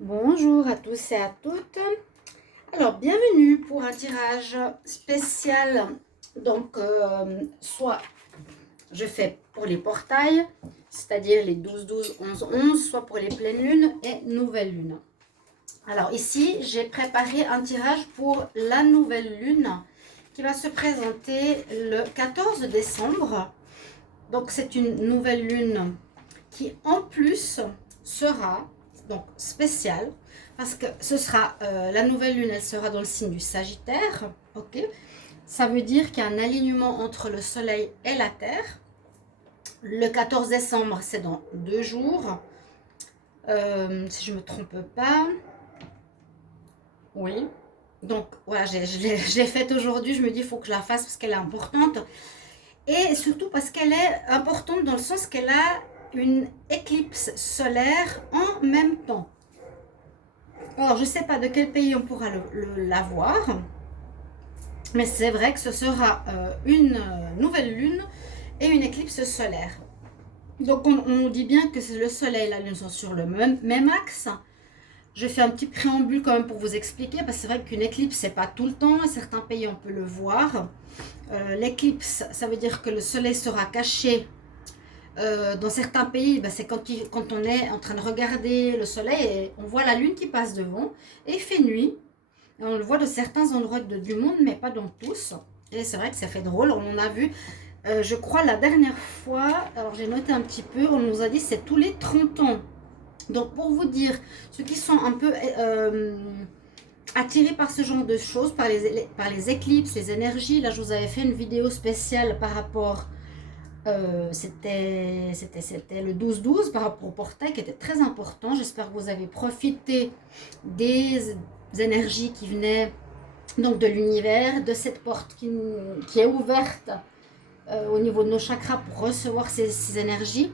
Bonjour à tous et à toutes. Alors, bienvenue pour un tirage spécial. Donc, soit je fais pour les portails, c'est-à-dire les 12-12, 11-11, soit pour les pleines lunes et nouvelles lunes. Alors ici, j'ai préparé un tirage pour la nouvelle lune qui va se présenter le 14 décembre. Donc, c'est une nouvelle lune qui, en plus, sera donc spéciale parce que ce sera la nouvelle lune, elle sera dans le signe du Sagittaire. Ok, ça veut dire qu'il y a un alignement entre le Soleil et la Terre. Le 14 décembre, c'est dans 2 jours. Si je ne me trompe pas. Oui. Donc voilà, je l'ai faite aujourd'hui. Je me dis il faut que je la fasse parce qu'elle est importante. Et surtout parce qu'elle est importante dans le sens qu'elle a une éclipse solaire en même temps. Alors, je ne sais pas de quel pays on pourra la voir, mais c'est vrai que ce sera une nouvelle lune et une éclipse solaire. Donc, on dit bien que le soleil et la lune sont sur le même axe. Je fais un petit préambule quand même pour vous expliquer, parce que c'est vrai qu'une éclipse, c'est pas tout le temps. Certains pays, on peut le voir. L'éclipse, ça veut dire que le soleil sera caché. Dans certains pays, c'est quand on est en train de regarder le soleil et on voit la lune qui passe devant et il fait nuit. Et on le voit de certains endroits du monde, mais pas dans tous. Et c'est vrai que ça fait drôle. On en a vu, je crois, la dernière fois, alors j'ai noté un petit peu, on nous a dit c'est tous les 30 ans. Donc pour vous dire, ceux qui sont un peu attirés par ce genre de choses, par les éclipses, les énergies, là je vous avais fait une vidéo spéciale par rapport c'était le 12-12 par rapport au portail qui était très important. J'espère que vous avez profité des énergies qui venaient donc de l'univers, de cette porte qui est ouverte au niveau de nos chakras pour recevoir ces énergies.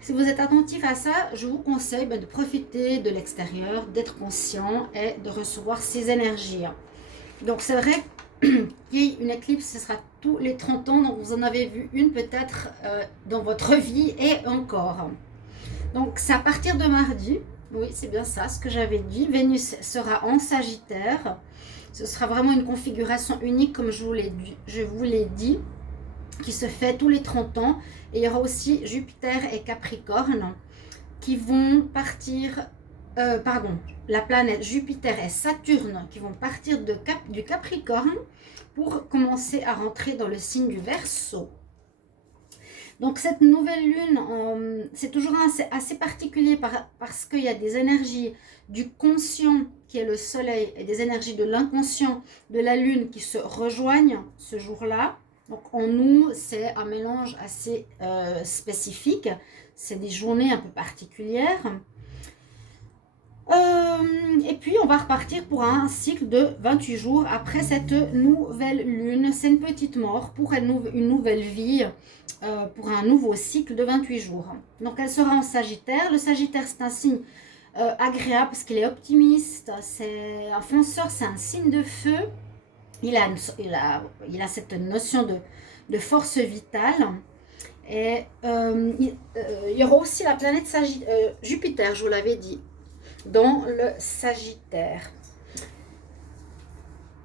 Si vous êtes attentif à ça, je vous conseille de profiter de l'extérieur, d'être conscient et de recevoir ces énergies. Donc c'est vrai une éclipse, ce sera tous les 30 ans, donc vous en avez vu une peut-être dans votre vie et encore. Donc c'est à partir de mardi, oui c'est bien ça ce que j'avais dit, Vénus sera en Sagittaire, ce sera vraiment une configuration unique comme je vous l'ai dit, qui se fait tous les 30 ans, et il y aura aussi Jupiter et Capricorne qui vont partir, la planète Jupiter et Saturne qui vont partir du Capricorne pour commencer à rentrer dans le signe du Verseau. Donc cette nouvelle lune, c'est toujours assez particulier parce qu'il y a des énergies du conscient qui est le soleil et des énergies de l'inconscient de la lune qui se rejoignent ce jour-là. Donc en nous, c'est un mélange assez spécifique. C'est des journées un peu particulières. Et puis on va repartir pour un cycle de 28 jours après cette nouvelle lune. C'est une petite mort pour une nouvelle vie, pour un nouveau cycle de 28 jours. Donc elle sera en Sagittaire. Le Sagittaire, c'est un signe agréable parce qu'il est optimiste. C'est un fonceur, c'est un signe de feu. Il a cette notion de force vitale. Et il y aura aussi la planète Jupiter, je vous l'avais dit, dans le Sagittaire.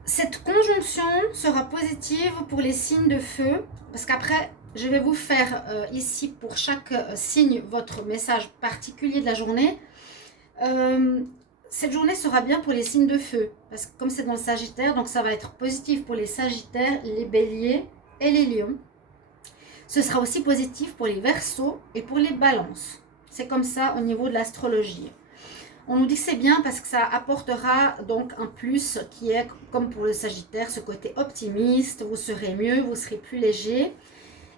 Cette conjonction sera positive pour les signes de feu, parce qu'après, je vais vous faire ici pour chaque signe votre message particulier de la journée. Cette journée sera bien pour les signes de feu, parce que comme c'est dans le Sagittaire, donc ça va être positif pour les Sagittaires, les Béliers et les Lions. Ce sera aussi positif pour les Verseaux et pour les Balances. C'est comme ça au niveau de l'astrologie. On nous dit que c'est bien parce que ça apportera donc un plus qui est, comme pour le Sagittaire, ce côté optimiste, vous serez mieux, vous serez plus léger.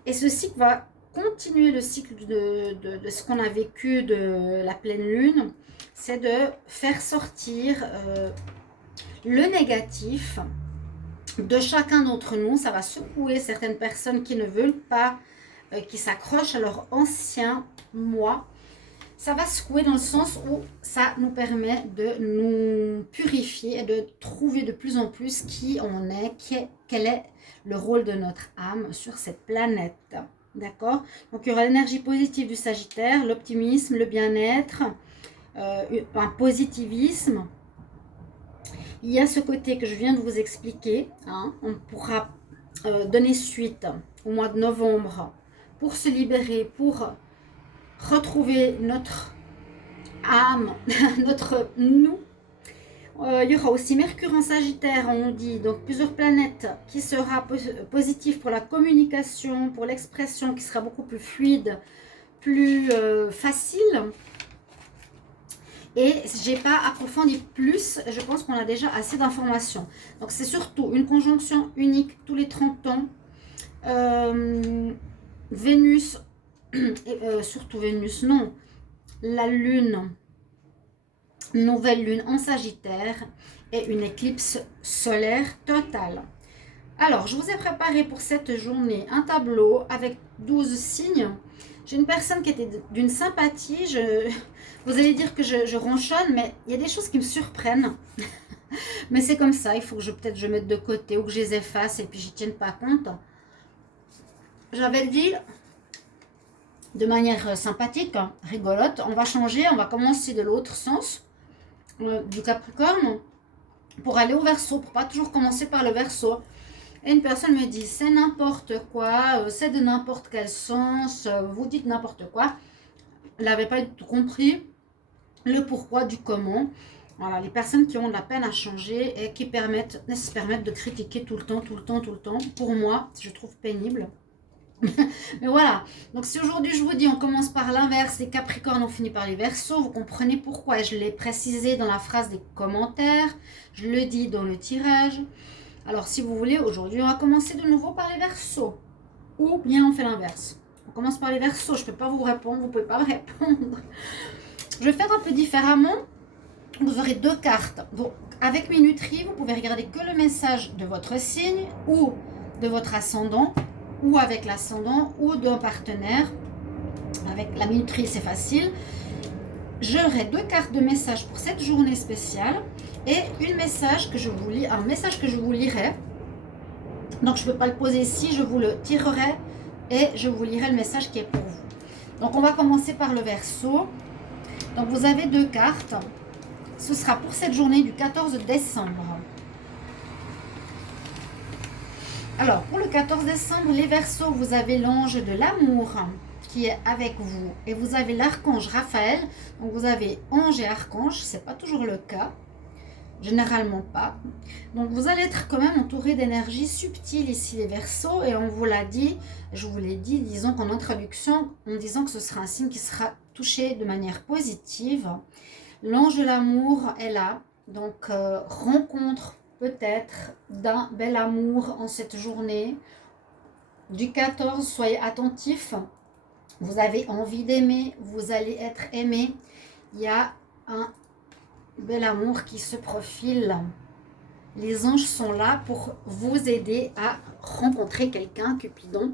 Et ce cycle va continuer le cycle de ce qu'on a vécu de la pleine lune, c'est de faire sortir le négatif de chacun d'entre nous. Ça va secouer certaines personnes qui ne veulent pas, qui s'accrochent à leur ancien moi. Ça va secouer dans le sens où ça nous permet de nous purifier et de trouver de plus en plus qui on est, quel est le rôle de notre âme sur cette planète. D'accord? Donc il y aura l'énergie positive du Sagittaire, l'optimisme, le bien-être, un positivisme. Il y a ce côté que je viens de vous expliquer. Hein. On pourra donner suite au mois de novembre pour se libérer, pour retrouver notre âme, notre nous. Il y aura aussi Mercure en Sagittaire, on dit, donc plusieurs planètes qui sera positif pour la communication, pour l'expression, qui sera beaucoup plus fluide, plus facile. Et j'ai pas approfondi plus, je pense qu'on a déjà assez d'informations. Donc c'est surtout une conjonction unique tous les 30 ans. Vénus, surtout Vénus, non, la Lune, nouvelle Lune en Sagittaire et une éclipse solaire totale. Alors, je vous ai préparé pour cette journée un tableau avec 12 signes. J'ai une personne qui était d'une sympathie. Vous allez dire que je ronchonne, mais il y a des choses qui me surprennent. Mais c'est comme ça, il faut que peut-être je mette de côté ou que je les efface et puis j'y tienne pas compte. J'avais dit de manière sympathique, rigolote, on va changer, on va commencer de l'autre sens du Capricorne pour aller au Verseau, pour pas toujours commencer par le Verseau. Et une personne me dit, c'est n'importe quoi, c'est de n'importe quel sens, vous dites n'importe quoi. Elle n'avait pas du tout compris le pourquoi du comment. Voilà, les personnes qui ont de la peine à changer et qui se permettent de critiquer tout le temps, pour moi, je trouve pénible. Mais voilà, donc si aujourd'hui je vous dis on commence par l'inverse, les Capricornes, on finit par les Verseaux, vous comprenez pourquoi. Et je l'ai précisé dans la phrase des commentaires, je le dis dans le tirage. Alors si vous voulez, aujourd'hui on va commencer de nouveau par les Verseaux. Ou bien on fait l'inverse. On commence par les Verseaux, je ne peux pas vous répondre, vous ne pouvez pas me répondre. Je vais faire un peu différemment. Vous aurez deux cartes. Donc avec Minuterie, vous pouvez regarder que le message de votre signe ou de votre ascendant, ou avec l'ascendant, ou d'un partenaire. Avec la Minuterie, c'est facile. J'aurai deux cartes de message pour cette journée spéciale et un message que je vous lirai. Donc, je ne peux pas le poser ici, je vous le tirerai et je vous lirai le message qui est pour vous. Donc, on va commencer par le Verseau. Donc, vous avez deux cartes. Ce sera pour cette journée du 14 décembre. Alors, pour le 14 décembre, les Verseaux, vous avez l'ange de l'amour qui est avec vous. Et vous avez l'archange Raphaël. Donc, vous avez ange et archange. Ce n'est pas toujours le cas. Généralement pas. Donc, vous allez être quand même entouré d'énergie subtile ici, les Verseaux. Et on vous l'a dit, je vous l'ai dit, disons qu'en introduction, en disant que ce sera un signe qui sera touché de manière positive. L'ange de l'amour est là. Donc, rencontre peut-être d'un bel amour en cette journée. Du 14, soyez attentifs. Vous avez envie d'aimer, vous allez être aimé. Il y a un bel amour qui se profile. Les anges sont là pour vous aider à rencontrer quelqu'un, Cupidon.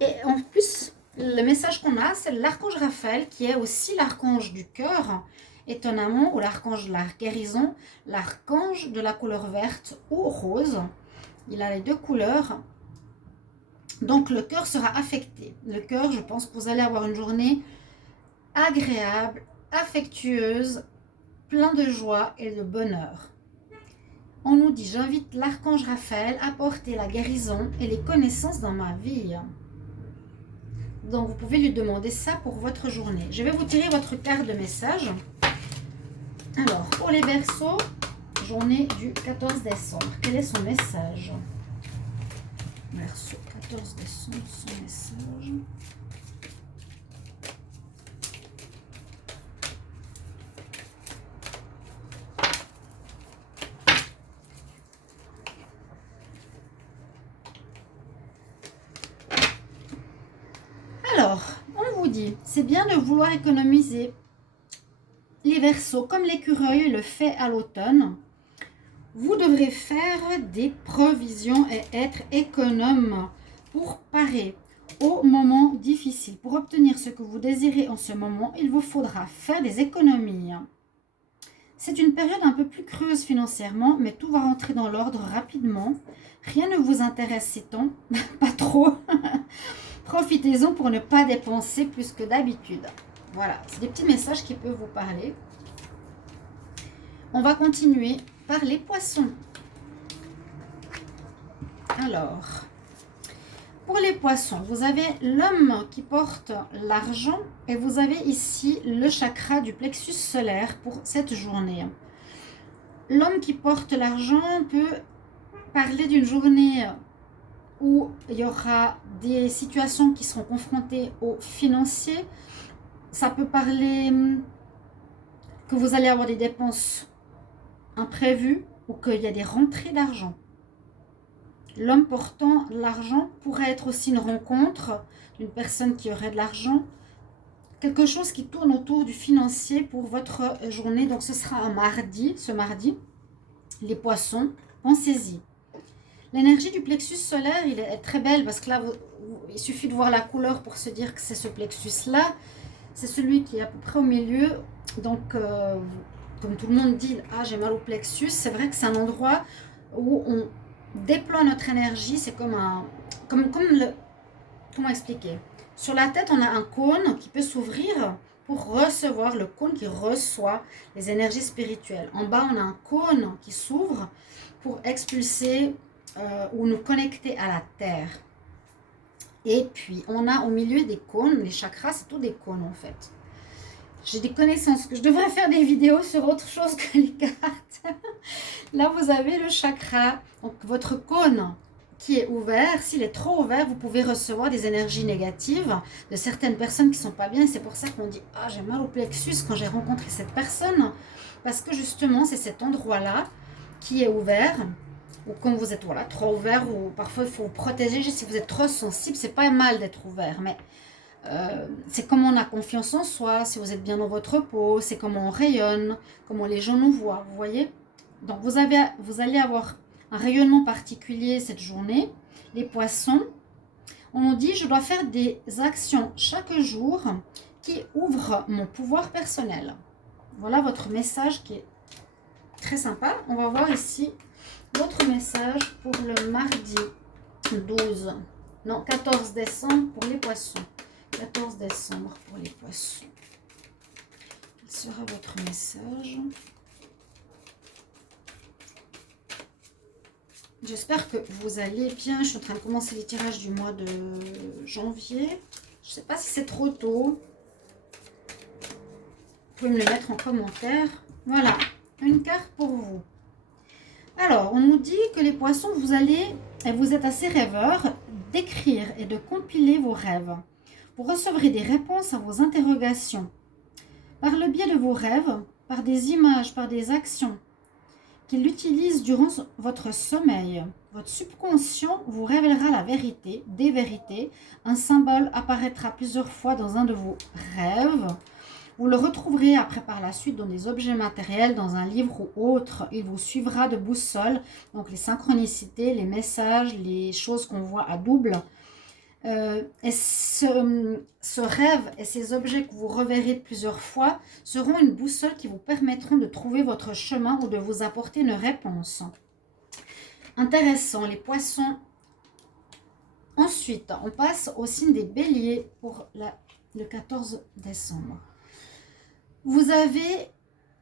Et en plus, le message qu'on a, c'est l'archange Raphaël, qui est aussi l'archange du cœur, étonnamment, ou l'archange de la guérison, l'archange de la couleur verte ou rose. Il a les deux couleurs. Donc, le cœur sera affecté. Le cœur, je pense que vous allez avoir une journée agréable, affectueuse, plein de joie et de bonheur. On nous dit, j'invite l'archange Raphaël à porter la guérison et les connaissances dans ma vie. Donc, vous pouvez lui demander ça pour votre journée. Je vais vous tirer votre carte de message. Alors, pour les Verseaux, journée du 14 décembre. Quel est son message? Verseau, 14 décembre, son message. Alors, on vous dit, c'est bien de vouloir économiser. Les Verseaux, comme l'écureuil le fait à l'automne, vous devrez faire des provisions et être économe pour parer aux moments difficiles. Pour obtenir ce que vous désirez en ce moment, il vous faudra faire des économies. C'est une période un peu plus creuse financièrement, mais tout va rentrer dans l'ordre rapidement. Rien ne vous intéresse ces temps, pas trop. Profitez-en pour ne pas dépenser plus que d'habitude. Voilà, c'est des petits messages qui peuvent vous parler. On va continuer par les poissons. Alors, pour les poissons, vous avez l'homme qui porte l'argent et vous avez ici le chakra du plexus solaire pour cette journée. L'homme qui porte l'argent peut parler d'une journée où il y aura des situations qui seront confrontées aux financiers. Ça peut parler que vous allez avoir des dépenses imprévues ou qu'il y a des rentrées d'argent. L'homme portant l'argent pourrait être aussi une rencontre d'une personne qui aurait de l'argent, quelque chose qui tourne autour du financier pour votre journée. Donc ce sera un mardi, ce mardi. Les poissons, pensez-y. L'énergie du plexus solaire, il est très belle parce que là, il suffit de voir la couleur pour se dire que c'est ce plexus-là. C'est celui qui est à peu près au milieu. Donc, comme tout le monde dit, ah, j'ai mal au plexus, c'est vrai que c'est un endroit où on déploie notre énergie. C'est comme comment expliquer? Sur la tête, on a un cône qui peut s'ouvrir pour recevoir, le cône qui reçoit les énergies spirituelles. En bas, on a un cône qui s'ouvre pour expulser ou nous connecter à la terre. Et puis, on a au milieu des cônes, les chakras, c'est tout des cônes en fait. J'ai des connaissances que je devrais faire des vidéos sur autre chose que les cartes. Là, vous avez le chakra, donc votre cône qui est ouvert. S'il est trop ouvert, vous pouvez recevoir des énergies négatives de certaines personnes qui ne sont pas bien. C'est pour ça qu'on dit « Ah, j'ai mal au plexus » quand j'ai rencontré cette personne. Parce que justement, c'est cet endroit-là qui est ouvert. Ou quand vous êtes trop ouvert, ou parfois il faut vous protéger. Si vous êtes trop sensible, c'est pas mal d'être ouvert. Mais c'est comment on a confiance en soi, si vous êtes bien dans votre peau, c'est comment on rayonne, comment les gens nous voient, vous voyez. Donc vous allez avoir un rayonnement particulier cette journée. Les poissons, on nous dit je dois faire des actions chaque jour qui ouvrent mon pouvoir personnel. Voilà votre message qui est très sympa. On va voir ici votre message pour le mardi 14 décembre pour les poissons. 14 décembre pour les poissons. Quel sera votre message? J'espère que vous allez bien. Je suis en train de commencer les tirages du mois de janvier. Je ne sais pas si c'est trop tôt. Vous pouvez me le mettre en commentaire. Voilà, une carte pour vous. Alors, on nous dit que les poissons, vous êtes assez rêveurs d'écrire et de compiler vos rêves. Vous recevrez des réponses à vos interrogations. Par le biais de vos rêves, par des images, par des actions qu'il utilise durant votre sommeil, votre subconscient vous révélera la vérité, des vérités. Un symbole apparaîtra plusieurs fois dans un de vos rêves. Vous le retrouverez après par la suite dans des objets matériels, dans un livre ou autre. Il vous suivra de boussole, donc les synchronicités, les messages, les choses qu'on voit à double. Et ce rêve et ces objets que vous reverrez plusieurs fois seront une boussole qui vous permettront de trouver votre chemin ou de vous apporter une réponse. Intéressant, les poissons. Ensuite, on passe au signe des béliers pour le 14 décembre. Vous avez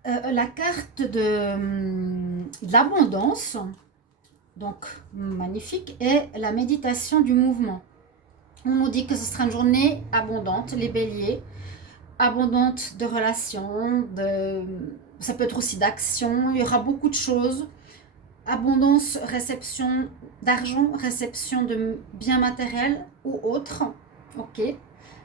la carte de l'abondance, donc magnifique, et la méditation du mouvement. On nous dit que ce sera une journée abondante, les béliers, abondante de relations, ça peut être aussi d'action, il y aura beaucoup de choses. Abondance, réception d'argent, réception de biens matériels ou autres. Ok.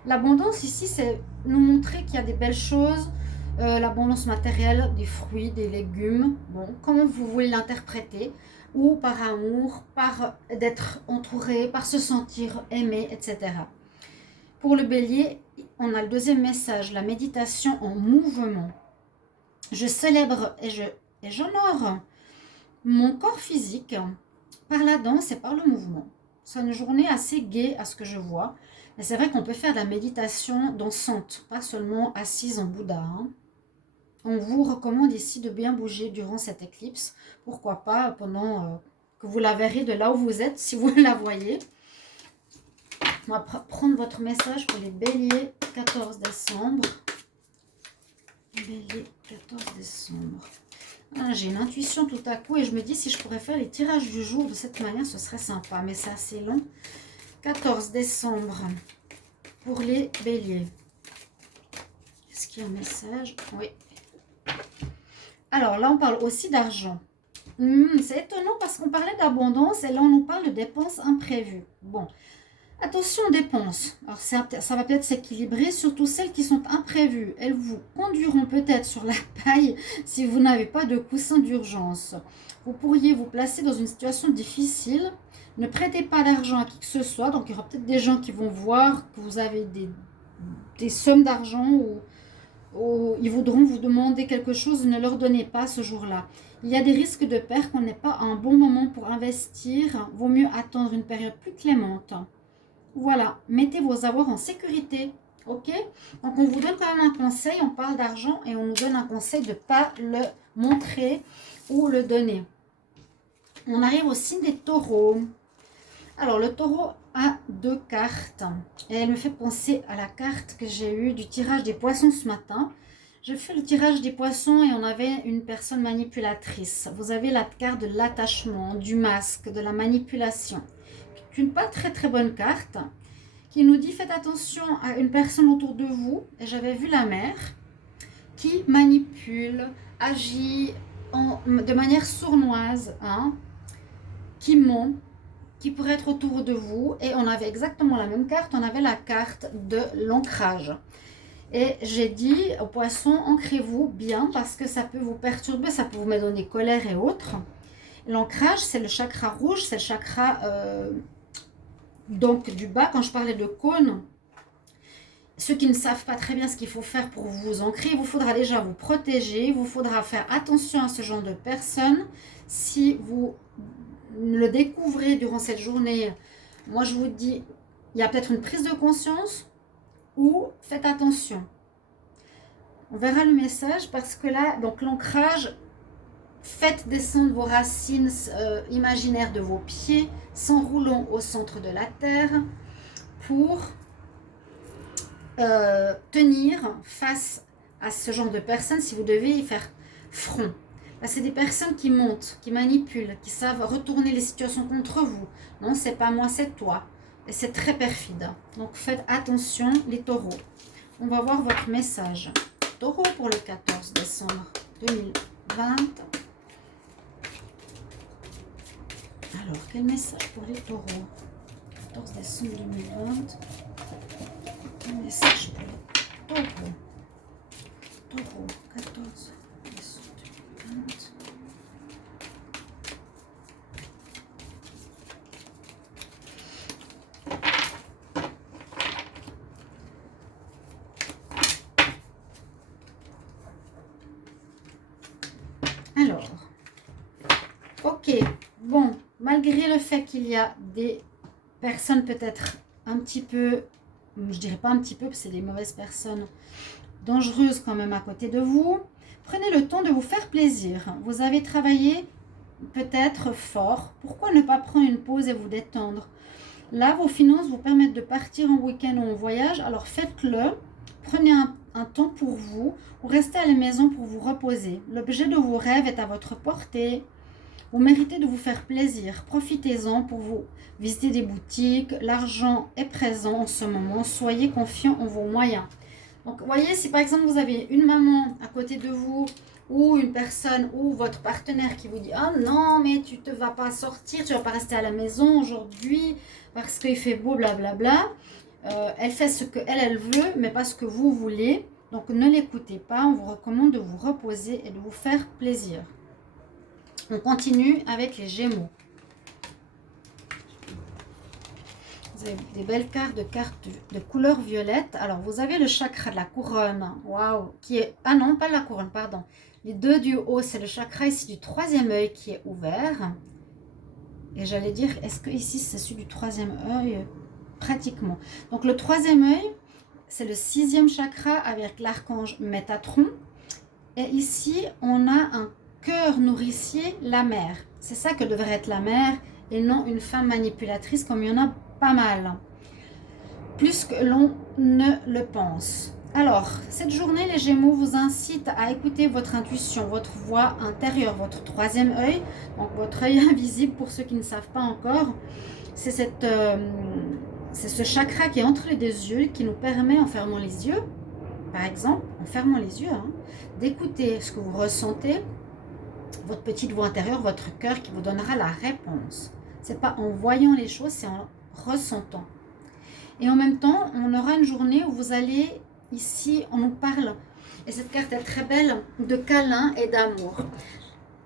L'abondance ici, c'est nous montrer qu'il y a des belles choses. L'abondance matérielle, des fruits, des légumes. Bon, comment vous voulez l'interpréter? Ou par amour, par d'être entouré, par se sentir aimé, etc. Pour le bélier, on a le deuxième message, la méditation en mouvement. Je célèbre et j'honore mon corps physique par la danse et par le mouvement. C'est une journée assez gaie à ce que je vois. Mais c'est vrai qu'on peut faire de la méditation dansante, pas seulement assise en Bouddha. On vous recommande ici de bien bouger durant cette éclipse. Pourquoi pas pendant que vous la verrez de là où vous êtes, si vous la voyez. On va prendre votre message pour les béliers 14 décembre. Bélier 14 décembre. Ah, j'ai une intuition tout à coup et je me dis si je pourrais faire les tirages du jour de cette manière, ce serait sympa. Mais c'est assez long. 14 décembre pour les béliers. Est-ce qu'il y a un message? Oui. Alors là, on parle aussi d'argent. C'est étonnant parce qu'on parlait d'abondance et là, on nous parle de dépenses imprévues. Bon, attention aux dépenses. Alors ça va peut-être s'équilibrer, surtout celles qui sont imprévues. Elles vous conduiront peut-être sur la paille si vous n'avez pas de coussin d'urgence. Vous pourriez vous placer dans une situation difficile. Ne prêtez pas d'argent à qui que ce soit. Donc, il y aura peut-être des gens qui vont voir que vous avez des sommes d'argent ou ils voudront vous demander quelque chose. Ne leur donnez pas ce jour-là. Il y a des risques de perte qu'on n'est pas un bon moment pour investir. Vaut mieux attendre une période plus clémente. Voilà, mettez vos avoirs en sécurité. Ok? Donc, on vous donne quand même un conseil. On parle d'argent et on nous donne un conseil de ne pas le montrer ou le donner. On arrive au signe des taureaux. Alors, le taureau a 2 cartes. Et elle me fait penser à la carte que j'ai eue du tirage des poissons ce matin. J'ai fait le tirage des poissons et on avait une personne manipulatrice. Vous avez la carte de l'attachement, du masque, de la manipulation. Une pas très très bonne carte qui nous dit faites attention à une personne autour de vous. Et j'avais vu la mère qui manipule, agit de manière sournoise, qui ment, qui pourrait être autour de vous. Et on avait exactement la même carte, on avait la carte de l'ancrage. Et j'ai dit aux poissons, ancrez-vous bien parce que ça peut vous perturber, ça peut vous mettre dans des colères et autres. L'ancrage, c'est le chakra rouge, c'est le chakra donc du bas. Quand je parlais de cône, ceux qui ne savent pas très bien ce qu'il faut faire pour vous ancrer, il vous faudra déjà vous protéger, il vous faudra faire attention à ce genre de personnes. Si vous le découvrez durant cette journée, moi je vous dis, il y a peut-être une prise de conscience ou faites attention. On verra le message parce que là, donc l'ancrage, faites descendre vos racines imaginaires de vos pieds, s'enroulant au centre de la terre pour tenir face à ce genre de personnes si vous devez y faire front. C'est des personnes qui montent, qui manipulent, qui savent retourner les situations contre vous. Non, c'est pas moi, c'est toi. Et c'est très perfide. Donc faites attention les taureaux. On va voir votre message. Taureau pour le 14 décembre 2020. Alors, quel message pour les taureaux? 14 décembre 2020. Quel message pour les taureaux? Taureau, 14 décembre 2020. Alors, ok, bon, malgré le fait qu'il y a des personnes peut-être un petit peu, je dirais pas un petit peu, parce que c'est des mauvaises personnes, dangereuses quand même à côté de vous, prenez le temps de vous faire plaisir. Vous avez travaillé peut-être fort, pourquoi ne pas prendre une pause et vous détendre? Là, vos finances vous permettent de partir en week-end ou en voyage, alors faites-le. Prenez un temps pour vous ou restez à la maison pour vous reposer. L'objet de vos rêves est à votre portée. Vous méritez de vous faire plaisir. Profitez-en pour vous visiter des boutiques. L'argent est présent en ce moment. Soyez confiants en vos moyens. Donc, vous voyez, si par exemple vous avez une maman à côté de vous ou une personne ou votre partenaire qui vous dit « Ah non, mais tu ne vas pas sortir, tu ne vas pas rester à la maison aujourd'hui parce qu'il fait beau, blablabla. » Elle fait ce qu'elle veut, mais pas ce que vous voulez. Donc, ne l'écoutez pas. On vous recommande de vous reposer et de vous faire plaisir. On continue avec les Gémeaux. Vous avez des belles cartes de couleur violette. Alors, vous avez le chakra de la couronne. Waouh! Qui est... Ah non, pas la couronne, pardon. Les deux du haut, c'est le chakra ici du troisième œil qui est ouvert. Et j'allais dire, est-ce que ici, c'est celui du troisième œil? Pratiquement. Donc, le troisième œil, c'est le 6e chakra avec l'archange Métatron. Et ici, on a un cœur nourricier, la mère. C'est ça que devrait être la mère et non une femme manipulatrice comme il y en a pas mal. Plus que l'on ne le pense. Alors, cette journée, les Gémeaux vous incite à écouter votre intuition, votre voix intérieure, votre troisième œil, donc votre œil invisible pour ceux qui ne savent pas encore. C'est ce chakra qui est entre les deux yeux qui nous permet, en fermant les yeux, par exemple, en fermant les yeux, d'écouter ce que vous ressentez, votre petite voix intérieure, votre cœur qui vous donnera la réponse. Ce n'est pas en voyant les choses, c'est en ressentant. Et en même temps, on aura une journée où vous allez, ici, on nous parle, et cette carte est très belle, de câlin et d'amour.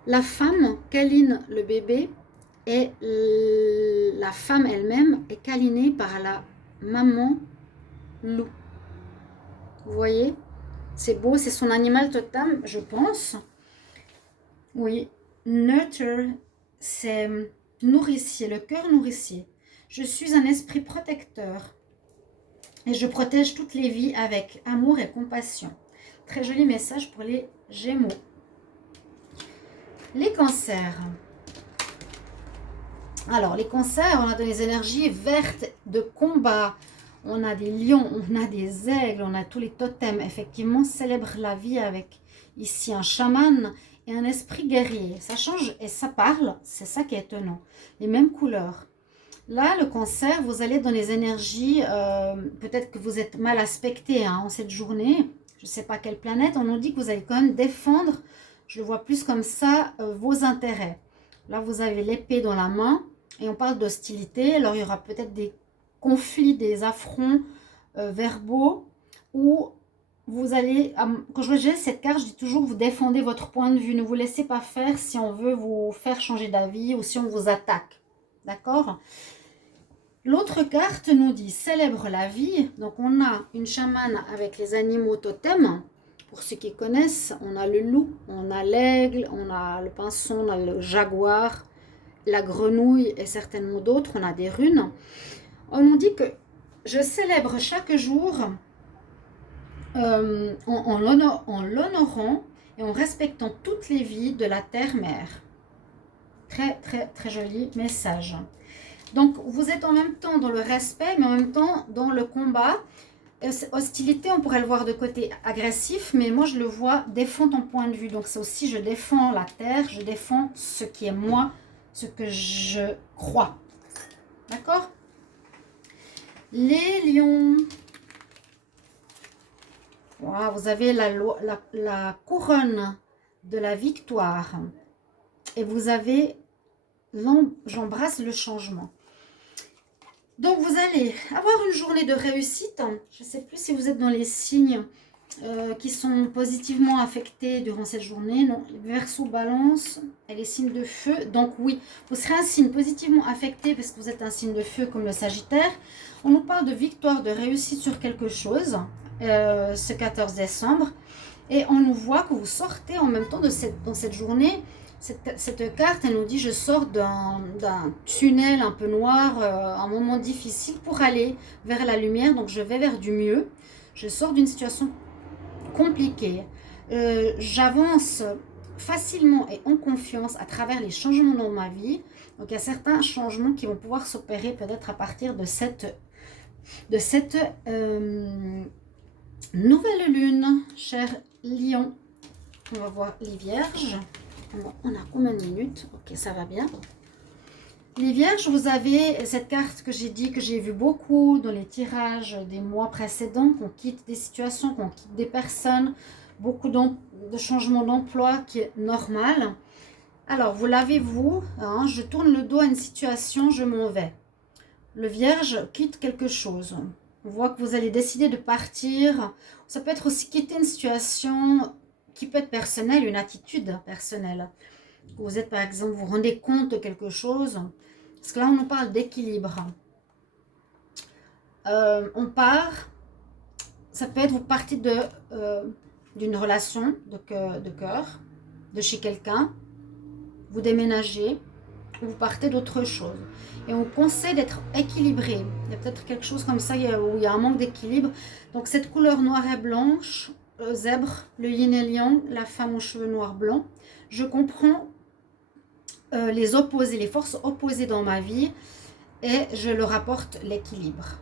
La femme câline le bébé et la femme elle-même est câlinée par la maman loup. Vous voyez? C'est beau, c'est son animal totem, je pense. Oui, nurture, c'est nourricier, le cœur nourricier. Je suis un esprit protecteur et je protège toutes les vies avec amour et compassion. Très joli message pour les Gémeaux. Les cancers. Alors, les cancers, on a des énergies vertes de combat. On a des lions, on a des aigles, on a tous les totems. Effectivement, célèbre la vie avec ici un chaman et un esprit guerrier. Ça change et ça parle, c'est ça qui est étonnant. Les mêmes couleurs. Là, le cancer, vous allez dans les énergies, peut-être que vous êtes mal aspecté en cette journée. Je ne sais pas quelle planète, on nous dit que vous allez quand même défendre, je le vois plus comme ça, vos intérêts. Là, vous avez l'épée dans la main et on parle d'hostilité. Alors, il y aura peut-être des conflits, des affronts verbaux où vous allez, quand je regarde cette carte, je dis toujours vous défendez votre point de vue. Ne vous laissez pas faire si on veut vous faire changer d'avis ou si on vous attaque. D'accord ? L'autre carte nous dit célèbre la vie. Donc on a une chamane avec les animaux totems. Pour ceux qui connaissent, on a le loup, on a l'aigle, on a le pinson, on a le jaguar, la grenouille et certainement d'autres. On a des runes. On nous dit que je célèbre chaque jour en l'honorant et en respectant toutes les vies de la terre-mère. Très, très, très joli message. Donc, vous êtes en même temps dans le respect, mais en même temps dans le combat. Hostilité, on pourrait le voir de côté agressif, mais moi, je le vois défends ton point de vue. Donc, c'est aussi, je défends la terre, je défends ce qui est moi, ce que je crois. D'accord? Les lions. Wow, vous avez la couronne de la victoire. Et vous avez j'embrasse le changement. Donc, vous allez avoir une journée de réussite. Je ne sais plus si vous êtes dans les signes qui sont positivement affectés durant cette journée. Non, Verseau, Balance et les signes de feu. Donc, oui, vous serez un signe positivement affecté parce que vous êtes un signe de feu comme le Sagittaire. On nous parle de victoire, de réussite sur quelque chose ce 14 décembre. Et on nous voit que vous sortez en même temps dans cette journée. Cette carte, elle nous dit je sors d'un tunnel un peu noir, un moment difficile pour aller vers la lumière. Donc je vais vers du mieux. Je sors d'une situation compliquée. J'avance facilement et en confiance à travers les changements dans ma vie. Donc il y a certains changements qui vont pouvoir s'opérer peut-être à partir de cette nouvelle lune, cher Lion. On va voir les Vierges. On a combien de minutes? Ok, ça va bien. Les Vierges, vous avez cette carte que j'ai dit, que j'ai vu beaucoup dans les tirages des mois précédents, qu'on quitte des situations, qu'on quitte des personnes, beaucoup de changements d'emploi qui est normal. Alors, vous l'avez vous, je tourne le dos à une situation, je m'en vais. Le Vierge quitte quelque chose. On voit que vous allez décider de partir. Ça peut être aussi quitter une situation qui peut être personnelle, une attitude personnelle. Vous êtes par exemple, vous rendez compte de quelque chose. Parce que là, on nous parle d'équilibre. On part, ça peut être, vous partez d'une relation de cœur, de chez quelqu'un. Vous déménagez, vous partez d'autre chose. Et on conseille d'être équilibré. Il y a peut-être quelque chose comme ça où il y a un manque d'équilibre. Donc cette couleur noire et blanche, zèbre, le yin et liang, la femme aux cheveux noirs blancs. Je comprends les opposés, les forces opposées dans ma vie et je leur apporte l'équilibre.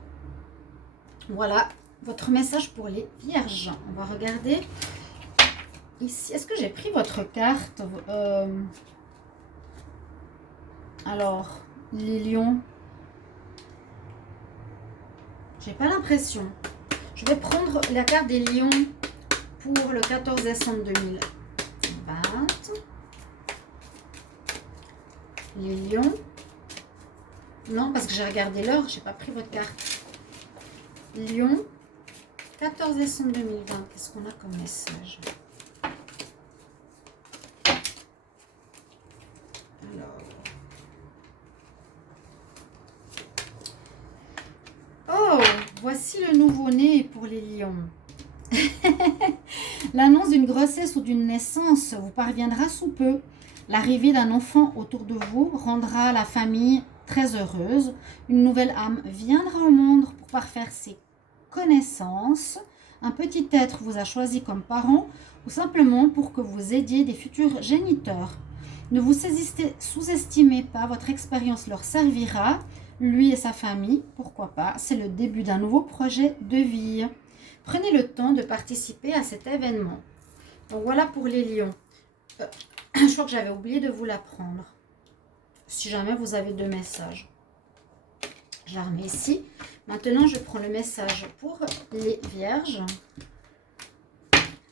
Voilà votre message pour les vierges. On va regarder ici. Est-ce que j'ai pris votre carte? Alors, les lions. J'ai pas l'impression. Je vais prendre la carte des lions pour le 14 décembre 2020. Les lions. Non, parce que j'ai regardé l'heure, j'ai pas pris votre carte. Lion, 14 décembre 2020. Qu'est-ce qu'on a comme message? Alors. Oh, voici le nouveau-né pour les lions. L'annonce d'une grossesse ou d'une naissance vous parviendra sous peu. L'arrivée d'un enfant autour de vous rendra la famille très heureuse. Une nouvelle âme viendra au monde pour parfaire ses connaissances. Un petit être vous a choisi comme parent ou simplement pour que vous aidiez des futurs géniteurs. Ne vous sous-estimez pas, votre expérience leur servira. Lui et sa famille, pourquoi pas, c'est le début d'un nouveau projet de vie. Prenez le temps de participer à cet événement. Donc voilà pour les lions. Je crois que j'avais oublié de vous l'apprendre. Si jamais vous avez deux messages. Je la remets ici. Maintenant, je prends le message pour les vierges.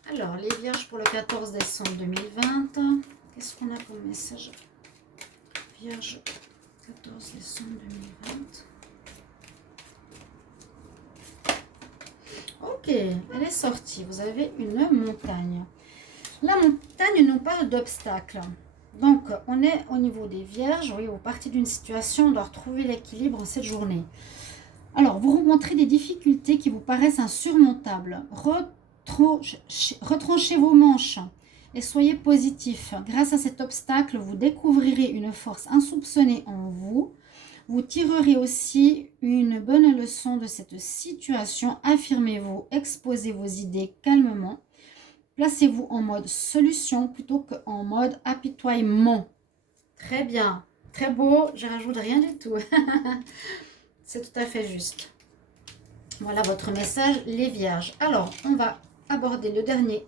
Alors, les vierges pour le 14 décembre 2020. Qu'est-ce qu'on a comme message? Vierge, 14 décembre 2020. Ok, elle est sortie. Vous avez une montagne. La montagne nous parle d'obstacles. Donc, on est au niveau des vierges. Oui, vous partez d'une situation, on doit retrouver l'équilibre en cette journée. Alors, vous rencontrez des difficultés qui vous paraissent insurmontables. Retranchez vos manches et soyez positif. Grâce à cet obstacle, vous découvrirez une force insoupçonnée en vous. Vous tirerez aussi une bonne leçon de cette situation. Affirmez-vous, exposez vos idées calmement. Placez-vous en mode solution plutôt qu'en mode apitoiement. Très bien, très beau, je rajoute rien du tout. C'est tout à fait juste. Voilà votre message, les vierges. Alors, on va aborder le dernier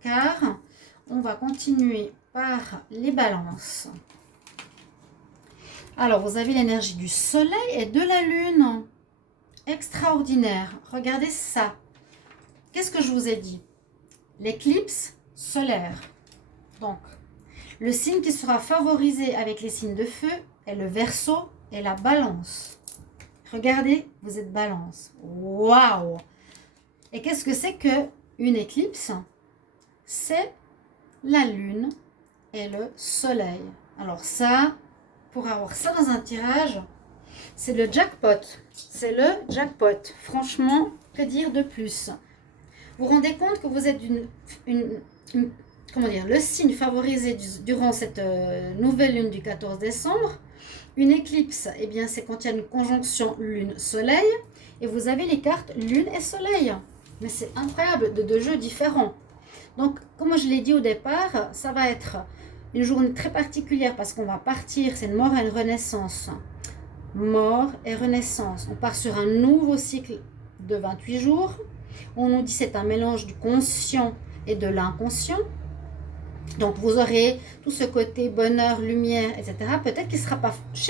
quart. On va continuer par les balances. Alors, vous avez l'énergie du soleil et de la lune. Extraordinaire. Regardez ça. Qu'est-ce que je vous ai dit? L'éclipse solaire. Donc, le signe qui sera favorisé avec les signes de feu est le Verseau et la Balance. Regardez, vous êtes Balance. Waouh! Et qu'est-ce que c'est qu'une éclipse? C'est la lune et le soleil. Alors ça, pour avoir ça dans un tirage, c'est le jackpot. C'est le jackpot. Franchement, que dire de plus? Vous vous rendez compte que vous êtes comment dire, le signe favorisé durant cette nouvelle lune du 14 décembre. Une éclipse, eh bien, c'est quand il y a une conjonction lune-soleil. Et vous avez les cartes lune et soleil. Mais c'est incroyable, de deux jeux différents. Donc, comme je l'ai dit au départ, ça va être une journée très particulière parce qu'on va partir, c'est une mort et une renaissance. Mort et renaissance. On part sur un nouveau cycle de 28 jours. On nous dit que c'est un mélange du conscient et de l'inconscient. Donc, vous aurez tout ce côté bonheur, lumière, etc. Peut-être qu'il ne sera pas, je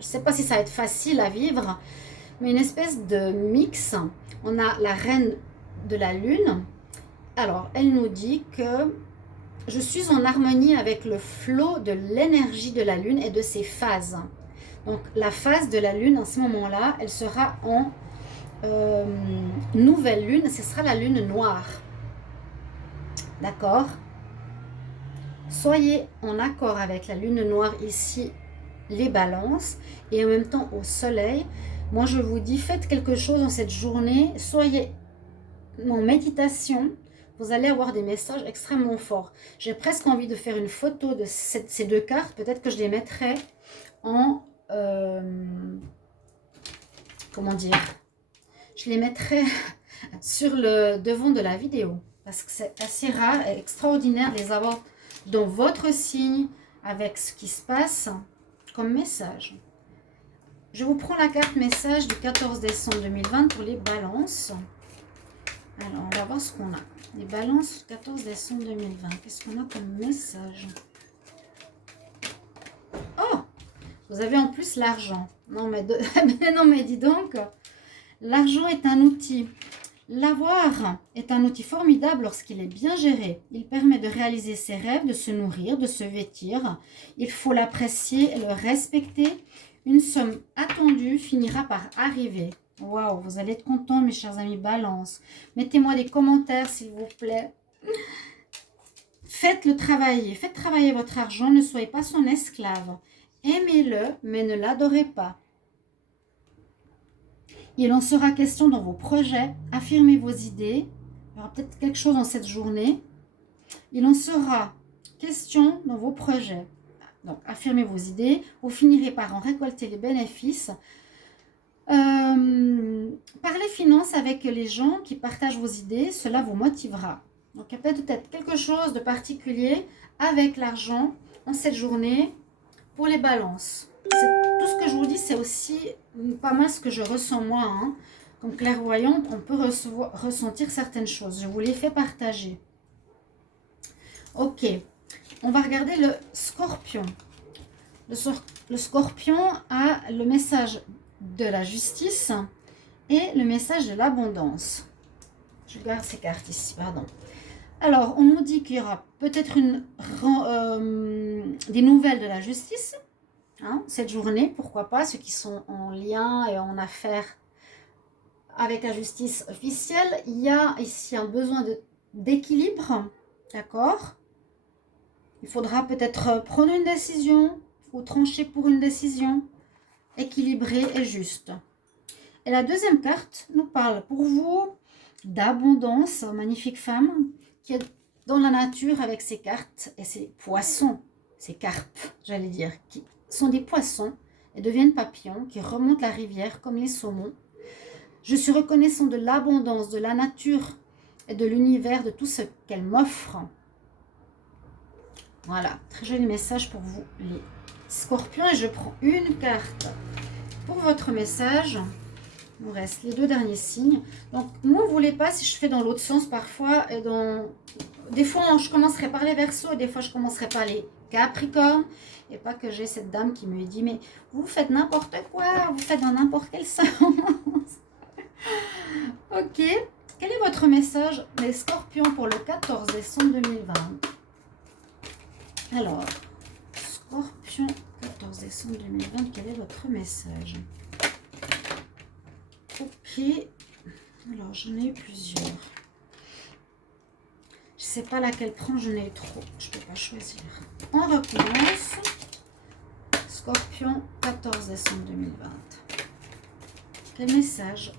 sais pas si ça va être facile à vivre, mais une espèce de mix. On a la reine de la lune. Alors, elle nous dit que je suis en harmonie avec le flot de l'énergie de la lune et de ses phases. Donc, la phase de la lune, en ce moment-là, elle sera en nouvelle lune. Ce sera la lune noire. D'accord? Soyez en accord avec la lune noire ici, les balances, et en même temps au soleil. Moi, je vous dis, faites quelque chose dans cette journée. Soyez en méditation. Vous allez avoir des messages extrêmement forts. J'ai presque envie de faire une photo de ces deux cartes. Peut-être que je les mettrai en... comment dire? Je les mettrai sur le devant de la vidéo. Parce que c'est assez rare et extraordinaire de les avoir dans votre signe avec ce qui se passe comme message. Je vous prends la carte message du 14 décembre 2020 pour les balances. Alors, on va voir ce qu'on a. Les balances, 14 décembre 2020. Qu'est-ce qu'on a comme message? Oh! Vous avez en plus l'argent. Non, mais, non, mais dis donc, l'argent est un outil. L'avoir est un outil formidable lorsqu'il est bien géré. Il permet de réaliser ses rêves, de se nourrir, de se vêtir. Il faut l'apprécier et le respecter. Une somme attendue finira par arriver. Waouh, vous allez être contents, mes chers amis Balance. Mettez-moi des commentaires, s'il vous plaît. Faites-le travailler. Faites travailler votre argent. Ne soyez pas son esclave. Aimez-le, mais ne l'adorez pas. Il en sera question dans vos projets. Affirmez vos idées. Il y aura peut-être quelque chose dans cette journée. Il en sera question dans vos projets. Donc, affirmez vos idées. Vous finirez par en récolter les bénéfices. Parlez finances avec les gens qui partagent vos idées. Cela vous motivera. Donc, il y a peut-être quelque chose de particulier avec l'argent en cette journée pour les balances. Tout ce que je vous dis, c'est aussi pas mal ce que je ressens moi. Hein. Comme clairvoyante, on peut ressentir certaines choses. Je vous les fais partager. Ok, on va regarder le scorpion. Le scorpion a le message de la justice et le message de l'abondance. Je garde ces cartes ici, pardon. Alors, on nous dit qu'il y aura peut-être des nouvelles de la justice. Hein, cette journée, pourquoi pas, ceux qui sont en lien et en affaire avec la justice officielle. Il y a ici un besoin d'équilibre, d'accord? Il faudra peut-être prendre une décision ou trancher pour une décision équilibrée et juste. Et la deuxième carte nous parle pour vous d'abondance, magnifique femme, qui est dans la nature avec ses cartes et ses poissons, ses carpes, j'allais dire, qui sont des poissons et deviennent papillons qui remontent la rivière comme les saumons. Je suis reconnaissant de l'abondance, de la nature et de l'univers, de tout ce qu'elle m'offre. Voilà, très joli message pour vous les scorpions. Et je prends une carte pour votre message. Il nous reste les deux derniers signes. Donc, ne vous voulez pas si je fais dans l'autre sens parfois. Et des fois, je commencerai par les Verseaux et des fois, je commencerai par les Capricornes. Et pas que j'ai cette dame qui me dit, mais vous faites n'importe quoi, vous faites dans n'importe quel sens. Ok. Quel est votre message, les scorpions, pour le 14 décembre 2020? Alors, scorpion, 14 décembre 2020, quel est votre message? Ok. Alors, j'en ai eu plusieurs. Je ne sais pas laquelle prendre, j'en ai eu trop. Je ne peux pas choisir. On recommence. Scorpion, 14 décembre 2020. Quel message?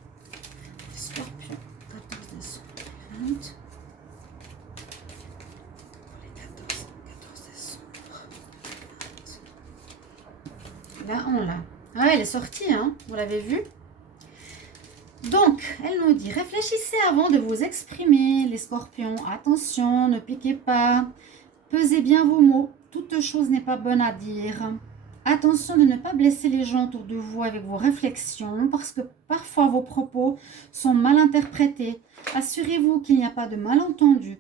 Scorpion, 14 décembre 2020. Là, on l'a. Ah, elle est sortie, hein? Vous l'avez vu? Donc, elle nous dit, réfléchissez avant de vous exprimer, les scorpions. Attention, ne piquez pas. Pesez bien vos mots. Toute chose n'est pas bonne à dire. Attention de ne pas blesser les gens autour de vous avec vos réflexions, parce que parfois vos propos sont mal interprétés. Assurez-vous qu'il n'y a pas de malentendu.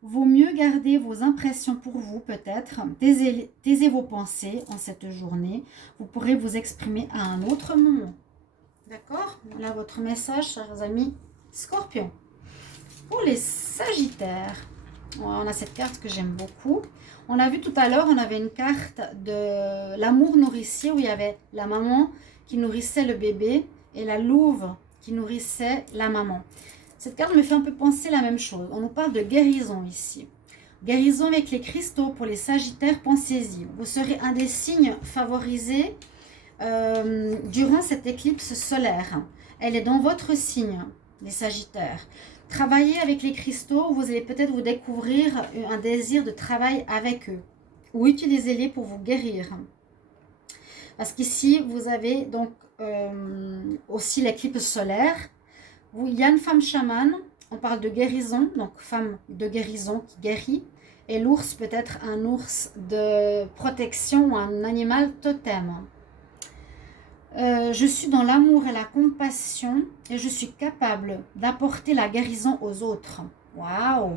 Vaut mieux garder vos impressions pour vous, peut-être. Taisez vos pensées en cette journée. Vous pourrez vous exprimer à un autre moment. D'accord? Voilà votre message, chers amis Scorpions. Pour les Sagittaires, on a cette carte que j'aime beaucoup. On a vu tout à l'heure, on avait une carte de l'amour nourricier où il y avait la maman qui nourrissait le bébé et la louve qui nourrissait la maman. Cette carte me fait un peu penser la même chose. On nous parle de guérison ici. Guérison avec les cristaux pour les Sagittaires, pensez-y. Vous serez un des signes favorisés durant cette éclipse solaire. Elle est dans votre signe, les Sagittaires. Travaillez avec les cristaux, vous allez peut-être vous découvrir un désir de travail avec eux. Ou utilisez-les pour vous guérir. Parce qu'ici, vous avez donc aussi l'éclipse solaire. Il y a une femme chamane, on parle de guérison, donc femme de guérison qui guérit. Et l'ours peut être un ours de protection ou un animal totem. Je suis dans l'amour et la compassion et je suis capable d'apporter la guérison aux autres. Waouh!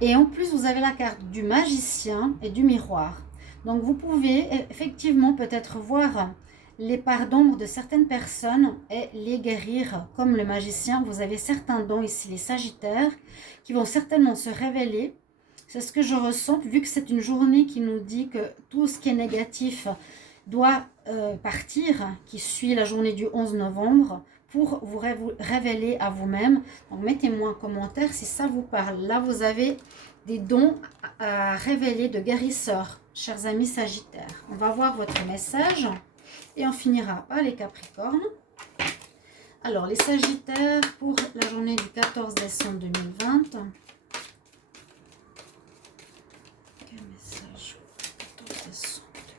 Et en plus, vous avez la carte du magicien et du miroir. Donc, vous pouvez effectivement peut-être voir les parts d'ombre de certaines personnes et les guérir. Comme le magicien, vous avez certains dons ici, les sagittaires, qui vont certainement se révéler. C'est ce que je ressens, vu que c'est une journée qui nous dit que tout ce qui est négatif doit partir, qui suit la journée du 11 novembre, pour vous révéler à vous-même. Donc, mettez-moi en commentaire si ça vous parle. Là, vous avez des dons à révéler de guérisseurs, chers amis sagittaires. On va voir votre message et on finira par les capricornes. Alors, les sagittaires pour la journée du 14 décembre 2020. Quel message? 14 décembre 2020.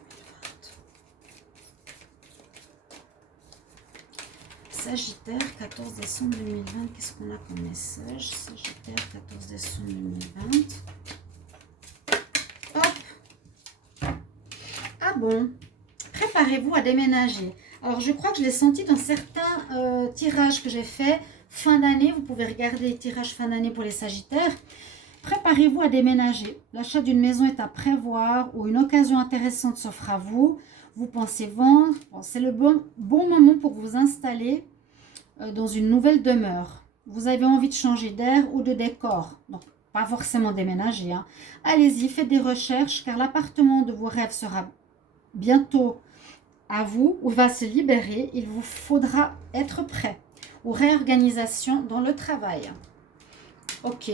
Sagittaire, 14 décembre 2020. Qu'est-ce qu'on a comme message? Sagittaire, 14 décembre 2020. Hop. Ah bon? Préparez-vous à déménager. Alors, je crois que je l'ai senti dans certains tirages que j'ai fait fin d'année. Vous pouvez regarder les tirages fin d'année pour les sagittaires. Préparez-vous à déménager. L'achat d'une maison est à prévoir ou une occasion intéressante s'offre à vous. Vous pensez vendre. Bon, c'est le bon moment pour vous installer dans une nouvelle demeure. Vous avez envie de changer d'air ou de décor. Donc, pas forcément déménager. Hein. Allez-y, faites des recherches car l'appartement de vos rêves sera bientôt à vous ou va se libérer. Il vous faudra être prêt aux réorganisations dans le travail. Ok,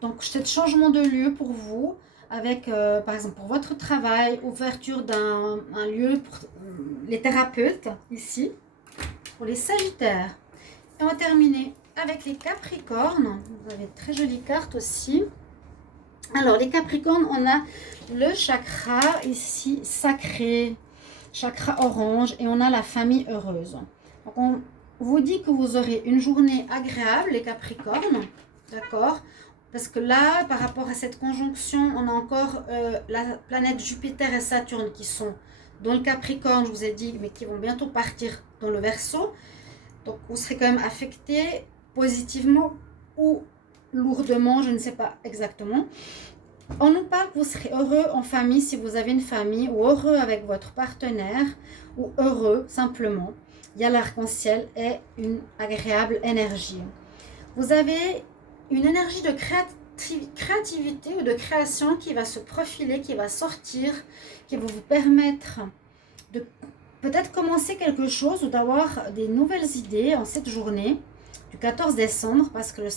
donc cet changement de lieu pour vous, avec par exemple pour votre travail, ouverture d'un lieu pour les thérapeutes ici, pour les sagittaires. Et on va terminer avec les capricornes. Vous avez de très jolies cartes aussi. Alors les capricornes, on a le chakra ici sacré, chakra orange, et on a la famille heureuse. Donc on vous dit que vous aurez une journée agréable les capricornes, d'accord? Parce que là, par rapport à cette conjonction, on a encore la planète Jupiter et Saturne qui sont dans le Capricorne, je vous ai dit, mais qui vont bientôt partir dans le Verseau. Donc vous serez quand même affecté positivement ou lourdement, je ne sais pas exactement. On nous parle que vous serez heureux en famille si vous avez une famille, ou heureux avec votre partenaire, ou heureux simplement. Il y a l'arc-en-ciel et une agréable énergie. Vous avez une énergie de créativité ou de création qui va se profiler, qui va sortir, qui va vous permettre de peut-être commencer quelque chose ou d'avoir des nouvelles idées en cette journée du 14 décembre, parce que le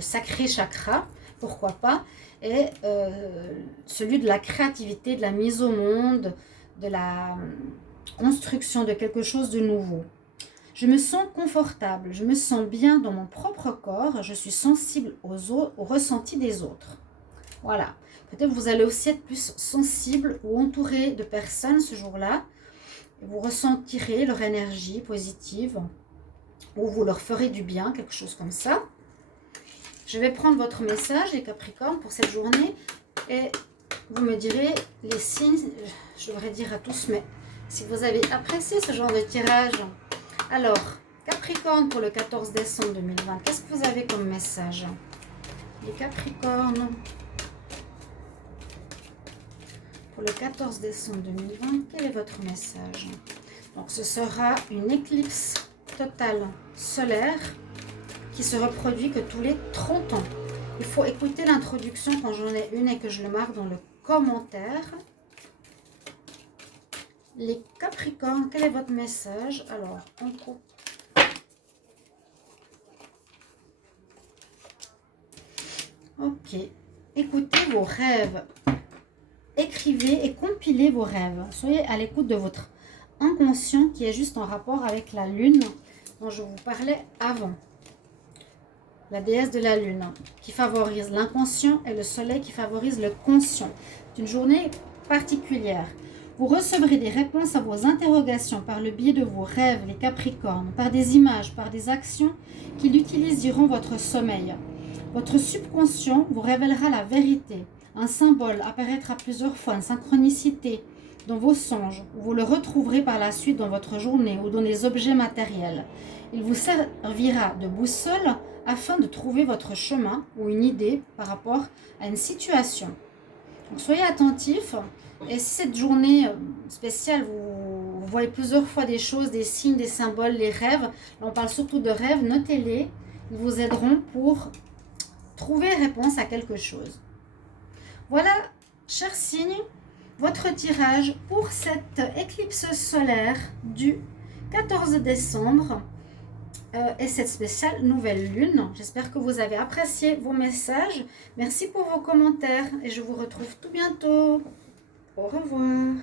sacré chakra, pourquoi pas, est celui de la créativité, de la mise au monde, de la construction de quelque chose de nouveau. Je me sens confortable, je me sens bien dans mon propre corps, je suis sensible au ressenti des autres. Voilà, peut-être vous allez aussi être plus sensible ou entouré de personnes ce jour-là. Vous ressentirez leur énergie positive ou vous leur ferez du bien, quelque chose comme ça. Je vais prendre votre message, les Capricornes, pour cette journée et vous me direz les signes, je devrais dire à tous, mais si vous avez apprécié ce genre de tirage. Alors, Capricorne pour le 14 décembre 2020, qu'est-ce que vous avez comme message? Les Capricornes, pour le 14 décembre 2020, quel est votre message? Donc, ce sera une éclipse totale solaire qui se reproduit que tous les 30 ans. Il faut écouter l'introduction quand j'en ai une et que je le marque dans le commentaire. Les Capricornes, quel est votre message? Alors, on coupe. Ok. Écoutez vos rêves. Écrivez et compilez vos rêves. Soyez à l'écoute de votre inconscient qui est juste en rapport avec la lune dont je vous parlais avant. La déesse de la lune qui favorise l'inconscient et le soleil qui favorise le conscient. C'est une journée particulière. Vous recevrez des réponses à vos interrogations par le biais de vos rêves, les Capricornes, par des images, par des actions qui l'utilisent durant votre sommeil. Votre subconscient vous révélera la vérité. Un symbole apparaîtra plusieurs fois, une synchronicité, dans vos songes. Vous le retrouverez par la suite dans votre journée ou dans les objets matériels. Il vous servira de boussole afin de trouver votre chemin ou une idée par rapport à une situation. Donc, soyez attentifs. Et si cette journée spéciale, vous voyez plusieurs fois des choses, des signes, des symboles, les rêves, on parle surtout de rêves, notez-les. Ils vous aideront pour trouver réponse à quelque chose. Voilà, chers signes, votre tirage pour cette éclipse solaire du 14 décembre et cette spéciale nouvelle lune. J'espère que vous avez apprécié vos messages. Merci pour vos commentaires et je vous retrouve tout bientôt. Au revoir.